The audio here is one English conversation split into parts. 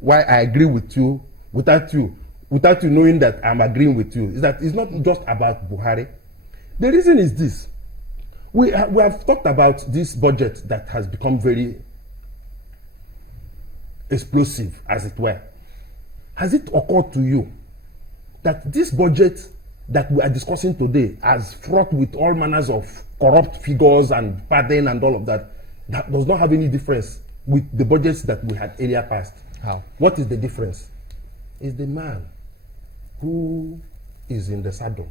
why I agree with you without you knowing that I'm agreeing with you is that it's not just about Buhari. The reason is this. We have talked about this budget that has become very explosive, as it were. Has it occurred to you that this budget that we are discussing today, as fraught with all manners of corrupt figures and padding and all of that, that does not have any difference with the budgets that we had earlier passed? How? What is the difference? Is the man who is in the saddle.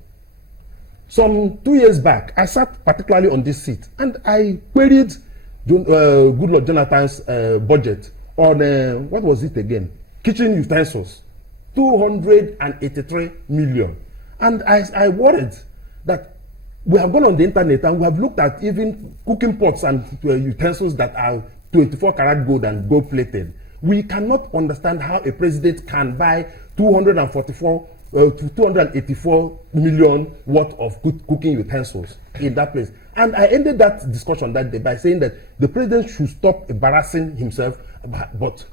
Some 2 years back, I sat particularly on this seat and I queried Goodluck Jonathan's budget on, what was it again? Kitchen utensils, 283 million. And I worried that we have gone on the internet and we have looked at even cooking pots and utensils that are 24 karat gold and gold plated. We cannot understand how a president can buy 284 million worth of cooking utensils in that place. And I ended that discussion that day by saying that the president should stop embarrassing himself, but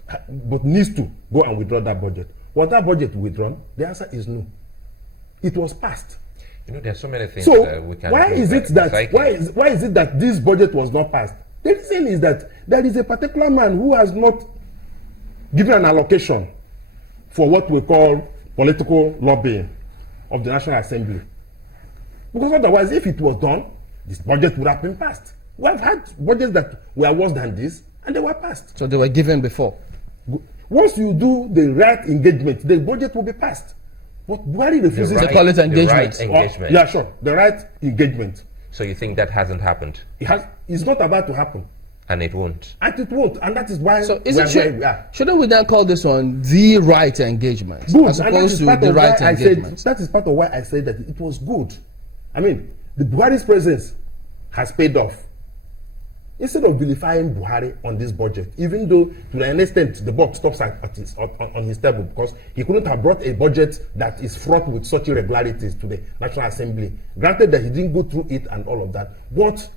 needs to go and withdraw that budget. Was that budget withdrawn? The answer is no. It was passed. You know, there are so many things so we can why do. Is it that why is it that this budget was not passed? The reason is that there is a particular man who has not given an allocation for what we call political lobbying of the National Assembly. Because otherwise, if it was done, this budget would have been passed. We have had budgets that were worse than this, and they were passed. So they were given before. Once you do the right engagement, the budget will be passed. But Buhari refuses to call it engagement. The right engagement. Yeah, sure. The right engagement. So you think that hasn't happened? It's not about to happen. And it won't. And it won't. And that is why shouldn't we then call this one the right engagement? Good. As opposed to the right engagement? That is part of why I said that it was good. I mean, the Buhari's presence has paid off. Instead of vilifying Buhari on this budget, even though to an extent the buck stops on his table because he couldn't have brought a budget that is fraught with such irregularities to the National Assembly. Granted that he didn't go through it and all of that, but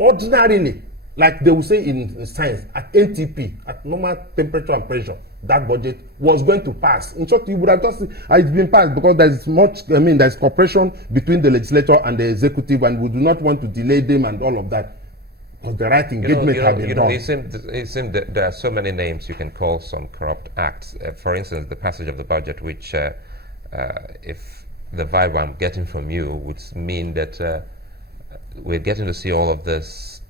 ordinarily, like they will say in science, at NTP, at normal temperature and pressure, that budget was going to pass. In short, you would have just it's been passed because there's there's cooperation between the legislature and the executive, and we do not want to delay them and all of that. But the right engagement has been done. It seems that there are so many names you can call some corrupt acts. For instance, the passage of the budget, which, if the vibe I'm getting from you, would mean that we're getting to see all of this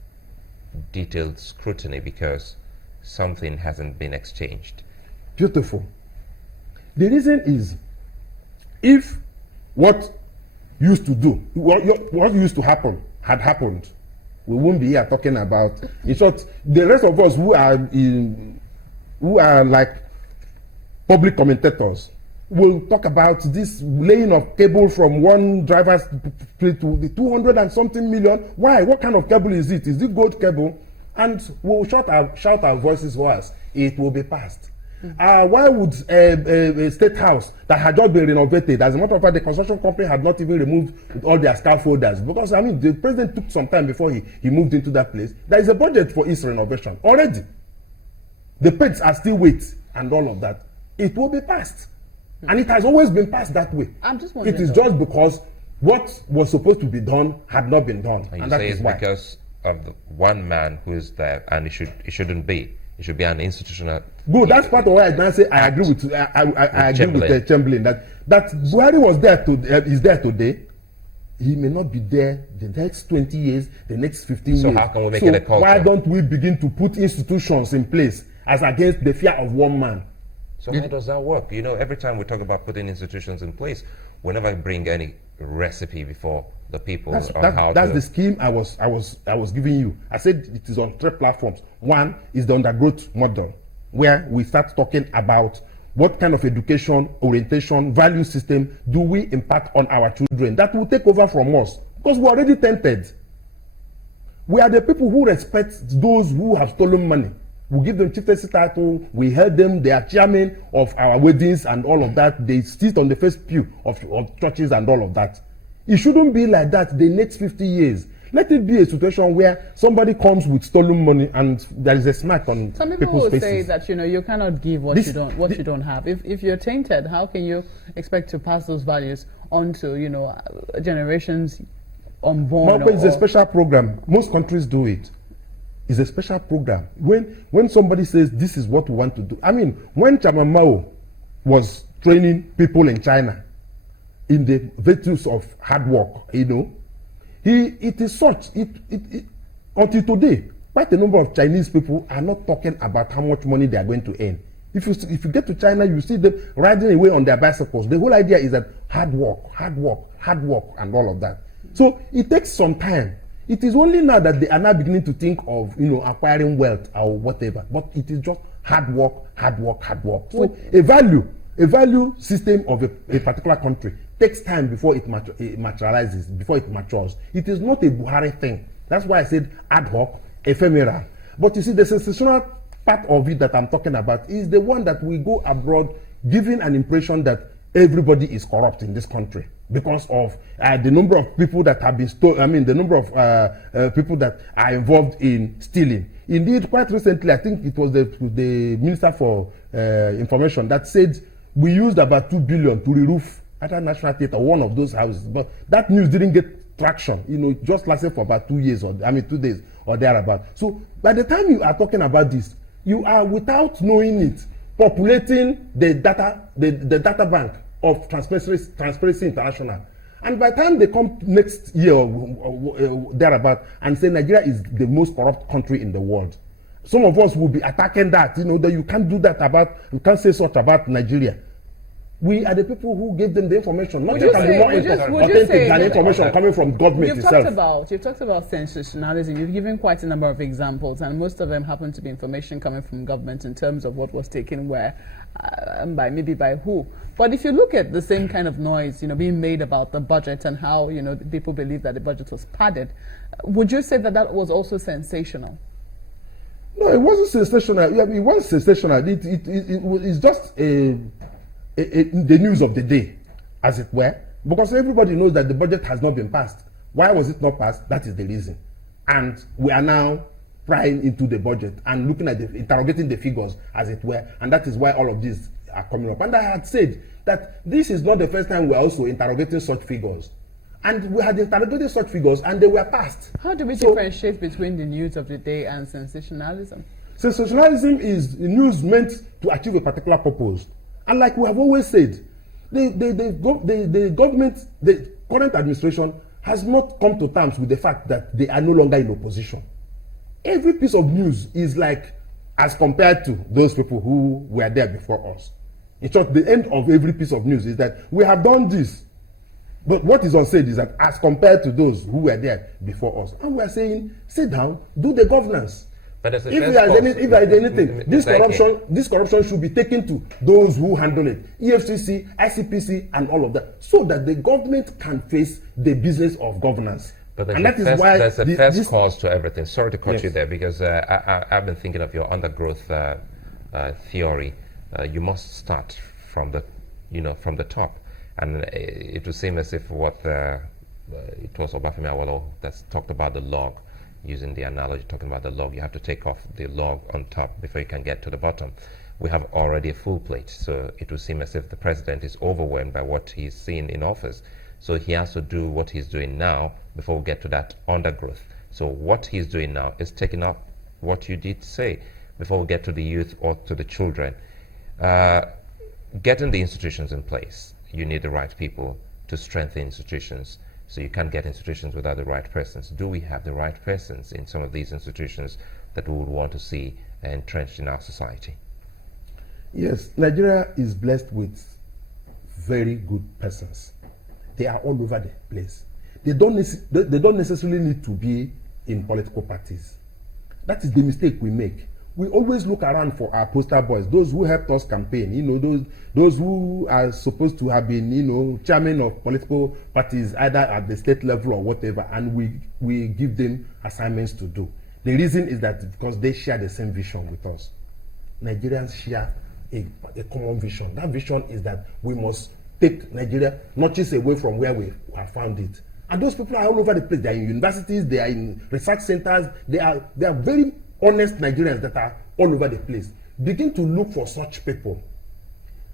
detailed scrutiny because something hasn't been exchanged. Beautiful. The reason is, if what used to happen had happened, we won't be here talking about. In short, the rest of us who are like public commentators will talk about this laying of cable from one driver's plate to the 200 and something million. Why? What kind of cable is it? Is it gold cable? And we'll shout our voices for us. It will be passed. Why would a state house that had just been renovated, as a matter of fact, the construction company had not even removed all their scaffolders, because I mean the president took some time before he moved into that place. There is a budget for its renovation already. The pets are still wait and all of that. It will be passed, and it has always been passed that way. I'm just wondering. It is just because what was supposed to be done had not been done, and that is why. Because of the one man who is there, and it shouldn't be. It should be an institutional. Good. That's part of why I say I agree with I agree with Chamberlain that Buhari was there is there today. He may not be there the next 20 years, the next 15 years. So how can we make it a culture? Why don't we begin to put institutions in place as against the fear of one man? So how does that work? You know, every time we talk about putting institutions in place, whenever I bring any recipe before the people that's the scheme I was giving you. I said it is on 3 platforms. One is the undergrowth model, where we start talking about what kind of education, orientation, value system do we impart on our children that will take over from us, because we're already tainted. We are the people who respect those who have stolen money. We give them chieftaincy title, we help them, they are chairman of our weddings and all of that. They sit on the first pew of churches and all of that. It shouldn't be like that the next 50 years. Let it be a situation where somebody comes with stolen money and there is a smack on Some people people's will faces. say that you cannot give what you don't have. If you're tainted, how can you expect to pass those values on to generations unborn? It's a special program. Most countries do it. It's a special program. When somebody says this is what we want to do. I mean, when Chairman Mao was training people in China in the virtues of hard work, it is such. Until today, quite a number of Chinese people are not talking about how much money they are going to earn. If you get to China, you see them riding away on their bicycles. The whole idea is that hard work, and all of that. So it takes some time. It is only now that they are now beginning to think of acquiring wealth or whatever. But it is just hard work. So a value system of a particular country takes time before it materializes, before it matures. It is not a Buhari thing. That's why I said ad hoc, ephemeral. But you see, the sensational part of it that I'm talking about is the one that we go abroad giving an impression that everybody is corrupt in this country because of the number of people that have been stolen. I mean, the number of people that are involved in stealing. Indeed, quite recently, I think it was the Minister for Information that said we used about 2 billion to re-roof either National Theatre or one of those houses. But that news didn't get traction. It just lasted for about 2 years, 2 days or thereabout. So by the time you are talking about this, you are, without knowing it, populating the data bank of Transparency International. And by the time they come next year or thereabout and say Nigeria is the most corrupt country in the world, some of us will be attacking that. That you can't do that you can't say such about Nigeria. We are the people who gave them the information. Not just more authentic than information coming from government itself. You've talked about sensationalism. You've given quite a number of examples, and most of them happen to be information coming from government in terms of what was taken where, maybe by who. But if you look at the same kind of noise, being made about the budget and how people believe that the budget was padded, would you say that was also sensational? No, it wasn't sensational. Yeah, it was sensational. It's just the news of the day, as it were, because everybody knows that the budget has not been passed. Why was it not passed? That is the reason. And we are now prying into the budget and looking at interrogating the figures, as it were, and that is why all of these are coming up. And I had said that this is not the first time we are also interrogating such figures. And we had interrogated such figures and they were passed. How do we differentiate between the news of the day and sensationalism? Sensationalism is news meant to achieve a particular purpose. And like we have always said, the government, the current administration has not come to terms with the fact that they are no longer in opposition. Every piece of news is like, as compared to those people who were there before us. In short, the end of every piece of news is that we have done this. But what is unsaid is that as compared to those who were there before us. And we are saying, sit down, do the governance. But if there is anything, this corruption should be taken to those who handle it, EFCC, ICPC, and all of that, so that the government can face the business of governance. But there's a first cause to everything. Sorry to cut you there, because I've been thinking of your undergrowth theory. You must start from the top, and it would seem as if it was Obafemi Awolowo that's talked about the log. Using the analogy, talking about the log, you have to take off the log on top before you can get to the bottom. We have already a full plate, so it would seem as if the president is overwhelmed by what he's seen in office. So he has to do what he's doing now before we get to that undergrowth. So what he's doing now is taking up what you did say before we get to the youth or to the children. Getting the institutions in place, you need the right people to strengthen institutions. So you can't get institutions without the right persons. Do we have the right persons in some of these institutions that we would want to see entrenched in our society? Yes, Nigeria is blessed with very good persons. They are all over the place. They don't necessarily need to be in political parties. That is the mistake we make. We always look around for our poster boys, those who helped us campaign, those who are supposed to have been, chairman of political parties, either at the state level or whatever, and we give them assignments to do. The reason is that because they share the same vision with us. Nigerians share a common vision. That vision is that we must take Nigeria not just away from where we have found it, And those people are all over the place. They are in universities, they are in research centers, they are very honest Nigerians that are all over the place. Begin to look for such people.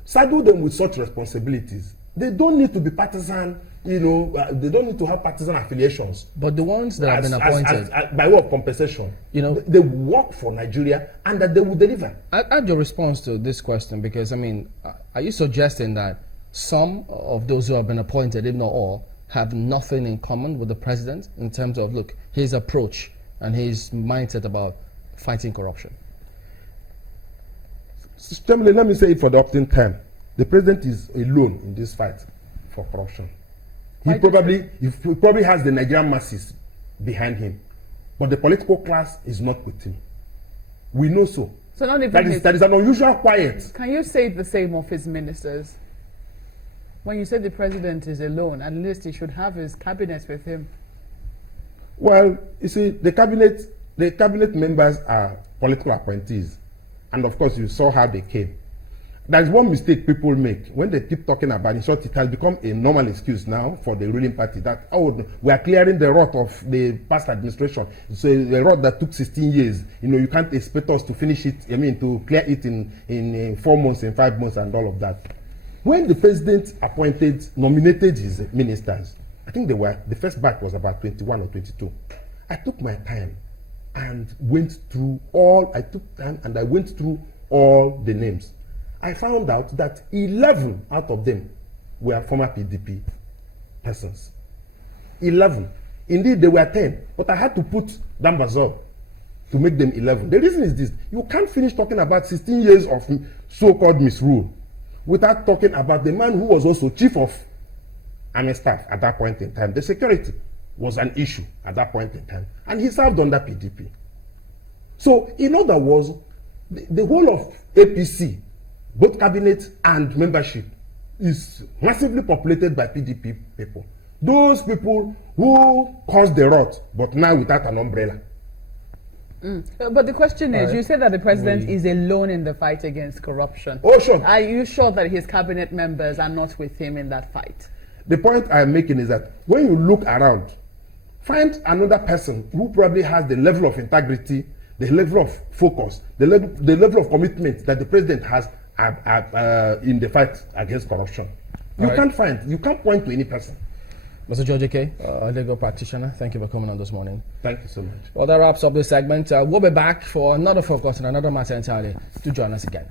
Saddle them with such responsibilities. They don't need to be partisan, they don't need to have partisan affiliations. But the ones that have been appointed, by way of compensation, they work for Nigeria and that they will deliver. Add your response to this question, because are you suggesting that some of those who have been appointed, if not all, have nothing in common with the president in terms of, look, his approach and his mindset about fighting corruption? Systemically, let me say it for the opting time. The president is alone in this fight for corruption. He probably has the Nigerian masses behind him, but the political class is not with him. We know so. So not even that is an unusual quiet. Can you say the same of his ministers? When you say the president is alone, at least he should have his cabinet with him. Well, you see, the cabinet members are political appointees, and of course, you saw how they came. There is one mistake people make when they keep talking about, in short, it has become a normal excuse now for the ruling party that, we are clearing the rot of the past administration. So the rot that took 16 years, you can't expect us to finish it, to clear it in 4 months, in 5 months, and all of that. When the president nominated his ministers, I think the first batch was about 21 or 22. I took my time and went through all the names. I found out that 11 out of them were former PDP persons. 11. Indeed, there were 10, but I had to put numbers up to make them 11. The reason is this: you can't finish talking about 16 years of so-called misrule without talking about the man who was also chief of army staff at that point in time. The security was an issue at that point in time, and he served under PDP. So, in other words, the whole of APC, both cabinet and membership, is massively populated by PDP people. Those people who caused the rot, but now without an umbrella. But the question is, you said that the president is alone in the fight against corruption. Oh, sure. Are you sure that his cabinet members are not with him in that fight? The point I'm making is that when you look around, find another person who probably has the level of integrity, the level of focus, the level of commitment that the president has in the fight against corruption. You can't point to any person. Mr. George K., a legal practitioner, thank you for coming on this morning. Thank you so much. Well, that wraps up this segment. We'll be back for another focus on another matter entirely. Do join us again.